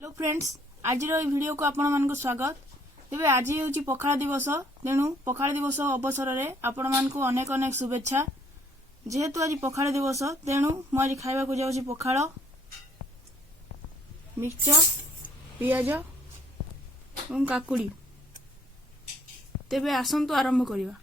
Hello friends, आज video को आपण मानक स्वागत। तेबे आज हूँ पखाल दिवस, तेणु पखाल दिवस अवसर में आपण मानक अनेक अनेक शुभेच्छा। जेहेतु आज पखाल दिवस तेणु मुझे खाइबा को जाऊँ पखाल, मिक्सचर, पियाज और काकुड़ी। तेबे आसंतु आरंभ करिबा।